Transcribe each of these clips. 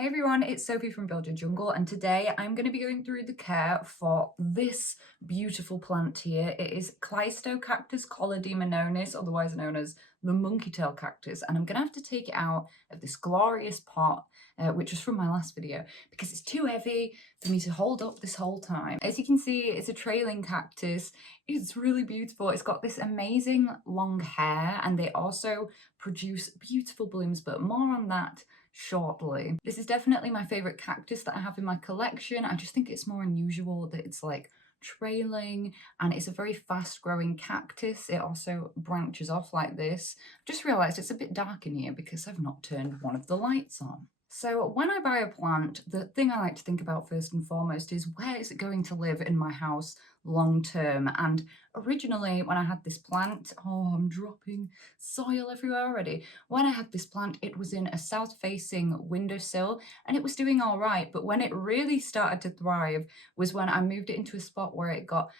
Hey everyone, it's Sophie from Build Your Jungle, and today I'm going to be going through the care for this beautiful plant here. It is Cactus collodemanonis, otherwise known as the Monkey Tail Cactus, and I'm going to have to take it out of this glorious pot, which was from my last video, because it's too heavy for me to hold up this whole time. As you can see, it's a trailing cactus. It's really beautiful. It's got this amazing long hair, and they also produce beautiful blooms, but more on that shortly. This is definitely my favorite cactus that I have in my collection. I just think it's more unusual that it's like trailing, and it's a very fast growing cactus. It also branches off like this. I've just realized it's a bit dark in here because I've not turned one of the lights on. So when I buy a plant, the thing I like to think about first and foremost is, where is it going to live in my house long term? And originally when I had this plant, oh, I'm dropping soil everywhere already. When I had this plant, it was in a south facing windowsill and it was doing all right. But when it really started to thrive was when I moved it into a spot where it got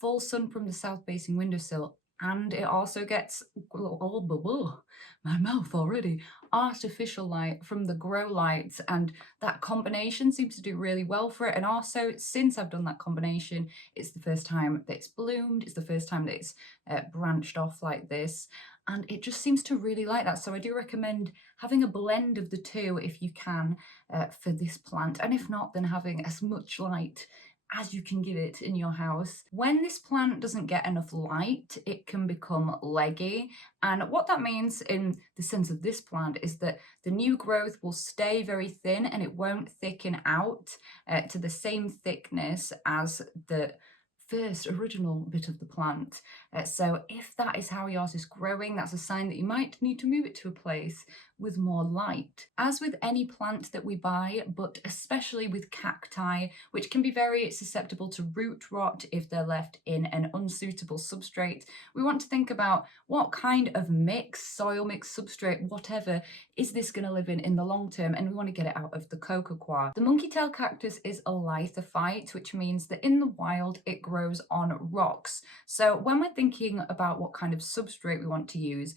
full sun from the south facing windowsill, and it also gets, oh, my mouth already, artificial light from the grow lights, and that combination seems to do really well for it. And also, since I've done that combination, it's the first time that it's bloomed, it's the first time that it's branched off like this, and it just seems to really like that. So I do recommend having a blend of the two if you can for this plant, and if not, then having as much light as you can give it in your house. When this plant doesn't get enough light, it can become leggy. And what that means in the sense of this plant is that the new growth will stay very thin and it won't thicken out to the same thickness as the first original bit of the plant. So if that is how yours is growing, that's a sign that you might need to move it to a place with more light. As with any plant that we buy, but especially with cacti, which can be very susceptible to root rot if they're left in an unsuitable substrate, we want to think about what kind of mix, soil mix, substrate, whatever, is this going to live in the long term, and we want to get it out of the coco coir. The monkey tail cactus is a lithophyte, which means that in the wild it grows on rocks. So when we're thinking about what kind of substrate we want to use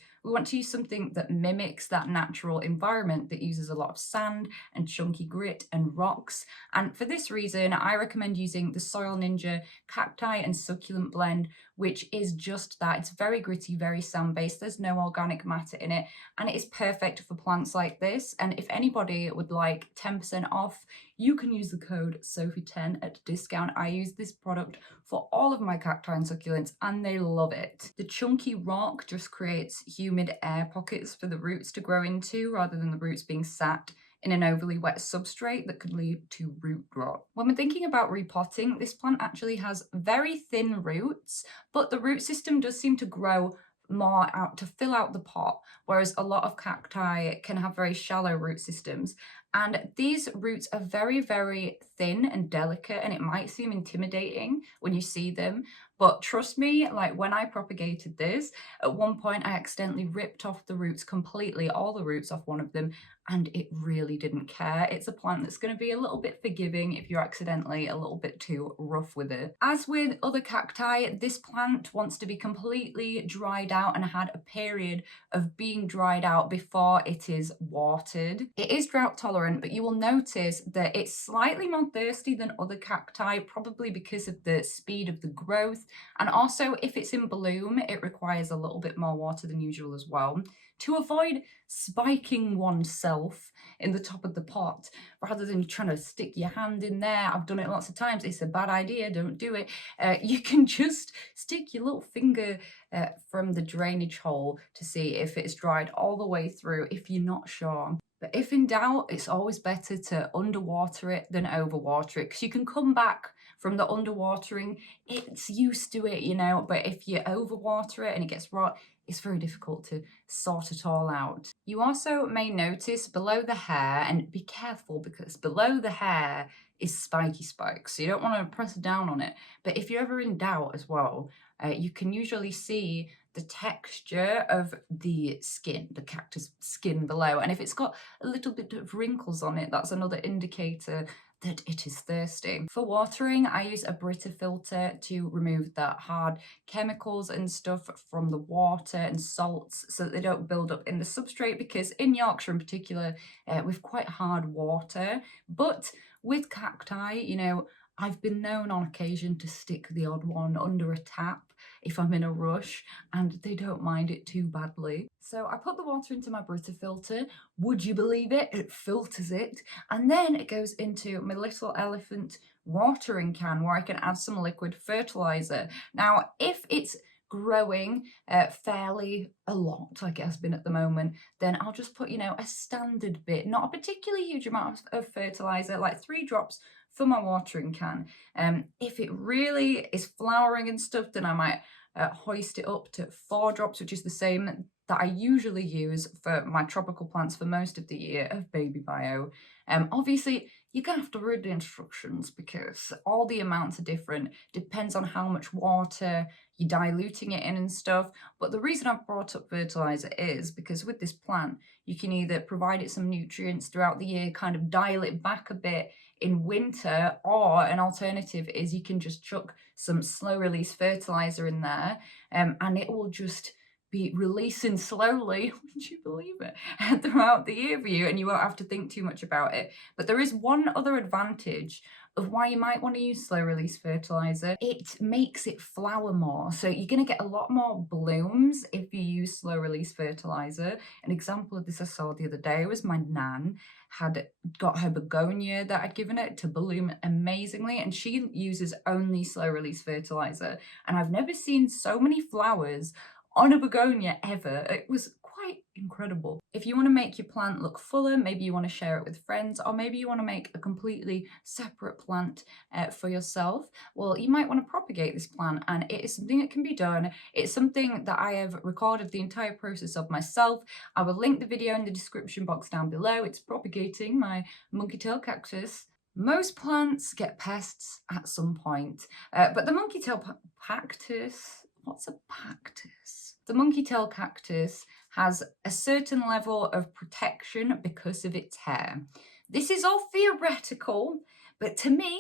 something that mimics that natural environment that uses a lot of sand and chunky grit and rocks. And for this reason, I recommend using the Soil.ninja cacti and succulent blend, which is just that. It's very gritty, very sand-based. There's no organic matter in it, and it is perfect for plants like this. And if anybody would like 10% off, you can use the code Sophie10 at discount. I use this product for all of my cacti and succulents, and they love it. The chunky rock just creates humid air pockets for the roots to grow into, rather than the roots being sat in an overly wet substrate that could lead to root rot. When we're thinking about repotting, this plant actually has very thin roots, but the root system does seem to grow more out to fill out the pot, whereas a lot of cacti can have very shallow root systems. And these roots are very, very thin and delicate, and it might seem intimidating when you see them. But trust me, like when I propagated this, at one point I accidentally ripped off the roots completely, all the roots off one of them, and it really didn't care. It's a plant that's going to be a little bit forgiving if you're accidentally a little bit too rough with it. As with other cacti, this plant wants to be completely dried out and had a period of being dried out before it is watered. It is drought tolerant, but you will notice that it's slightly more thirsty than other cacti, probably because of the speed of the growth. And also, if it's in bloom, it requires a little bit more water than usual as well. To avoid spiking oneself in the top of the pot, rather than trying to stick your hand in there, I've done it lots of times, it's a bad idea, don't do it. You can just stick your little finger from the drainage hole to see if it's dried all the way through if you're not sure. But if in doubt, it's always better to underwater it than overwater it, because you can come back from the underwatering, it's used to it, you know, but if you overwater it and it gets rot, it's very difficult to sort it all out. You also may notice below the hair, and be careful because below the hair is spiky spikes, so you don't want to press down on it. But if you're ever in doubt as well, you can usually see the texture of the skin, the cactus skin below. And if it's got a little bit of wrinkles on it, that's another indicator that it is thirsty. For watering, I use a Brita filter to remove the hard chemicals and stuff from the water and salts so that they don't build up in the substrate, because in Yorkshire in particular, we've quite hard water. But with cacti, you know, I've been known on occasion to stick the odd one under a tap if I'm in a rush, and they don't mind it too badly. So I put the water into my Brita filter. Would you believe it? It filters it, and then it goes into my little elephant watering can where I can add some liquid fertilizer. Now, if it's growing fairly a lot, like it has been at the moment, then I'll just put, you know, a standard bit, not a particularly huge amount of fertilizer, like 3 drops for my watering can. If it really is flowering and stuff, then I might hoist it up to 4 drops, which is the same that I usually use for my tropical plants for most of the year of Baby Bio. Obviously, you're gonna have to read the instructions because all the amounts are different. Depends on how much water you're diluting it in and stuff. But the reason I've brought up fertilizer is because with this plant, you can either provide it some nutrients throughout the year, kind of dial it back a bit in winter, or an alternative is you can just chuck some slow release fertilizer in there, and it will just be releasing slowly, would you believe it, throughout the year for you, and you won't have to think too much about it. But there is one other advantage of why you might want to use slow release fertilizer. It makes it flower more. So you're going to get a lot more blooms if you use slow release fertilizer. An example of this I saw the other day was my nan had got her begonia that I'd given it to bloom amazingly, and she uses only slow release fertilizer. And I've never seen so many flowers on a begonia ever. It was quite incredible. If you want to make your plant look fuller, maybe you want to share it with friends, or maybe you want to make a completely separate plant for yourself, well, you might want to propagate this plant, and it is something that can be done. It's something that I have recorded the entire process of myself. I will link the video in the description box down below. It's propagating my monkey tail cactus. Most plants get pests at some point, but the monkey tail cactus, what's a cactus? The monkey tail cactus has a certain level of protection because of its hair. This is all theoretical, but to me,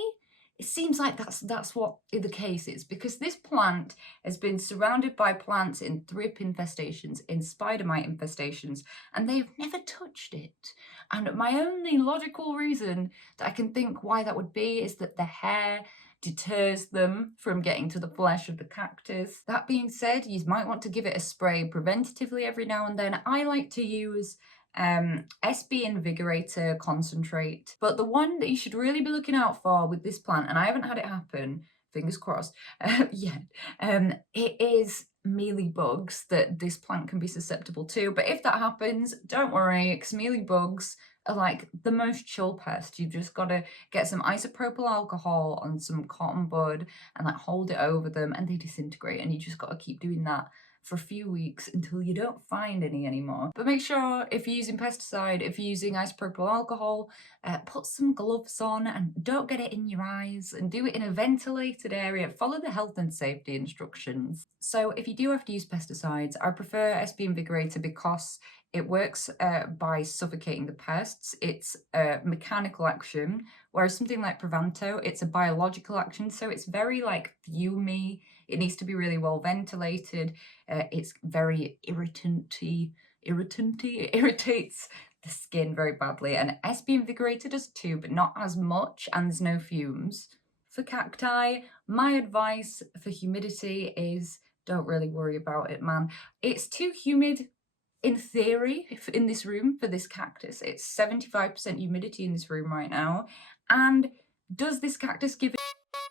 it seems like that's what the case is, because this plant has been surrounded by plants in thrip infestations, in spider mite infestations, and they have never touched it. And my only logical reason that I can think why that would be is that the hair deters them from getting to the flesh of the cactus. That being said, you might want to give it a spray preventatively every now and then. I like to use SB Invigorator concentrate, but the one that you should really be looking out for with this plant, and I haven't had it happen, fingers crossed, yet, it is mealy bugs that this plant can be susceptible to. But if that happens, don't worry, because mealy bugs are like the most chill pest. You've just got to get some isopropyl alcohol on some cotton bud and like hold it over them, and they disintegrate, and you just got to keep doing that for a few weeks until you don't find any anymore. But make sure if you're using pesticide, if you're using isopropyl alcohol, put some gloves on and don't get it in your eyes, and do it in a ventilated area. Follow the health and safety instructions. So if you do have to use pesticides, I prefer SB Invigorator because it works by suffocating the pests. It's a mechanical action, whereas something like Prevanto, it's a biological action. So it's very like fumy. It needs to be really well ventilated. It's very irritanty. It irritates the skin very badly. And SB Invigorator does too, but not as much, and there's no fumes. For cacti, my advice for humidity is don't really worry about it, man. It's too humid in theory in this room for this cactus. It's 75% humidity in this room right now. And does this cactus give it?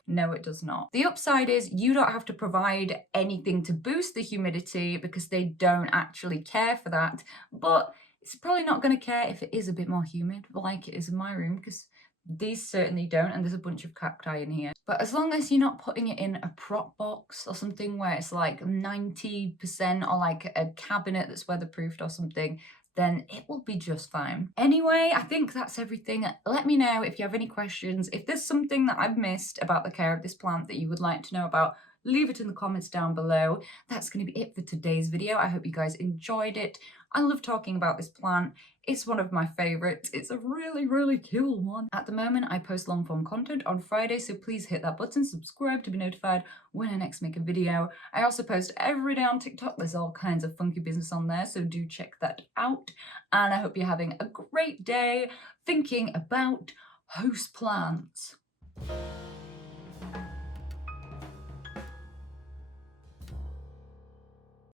No, it does not. The upside is you don't have to provide anything to boost the humidity because they don't actually care for that. But it's probably not going to care if it is a bit more humid, like it is in my room, because these certainly don't, and there's a bunch of cacti in here. But as long as you're not putting it in a prop box or something where it's like 90%, or like a cabinet that's weatherproofed or something, then it will be just fine. Anyway, I think that's everything. Let me know if you have any questions. If there's something that I've missed about the care of this plant that you would like to know about, leave it in the comments down below. That's going to be it for today's video. I hope you guys enjoyed it. I love talking about this plant. It's one of my favorites. It's a really, really cool one. At the moment, I post long form content on Friday, so please hit that button, subscribe to be notified when I next make a video. I also post every day on TikTok. There's all kinds of funky business on there, so do check that out. And I hope you're having a great day thinking about house plants.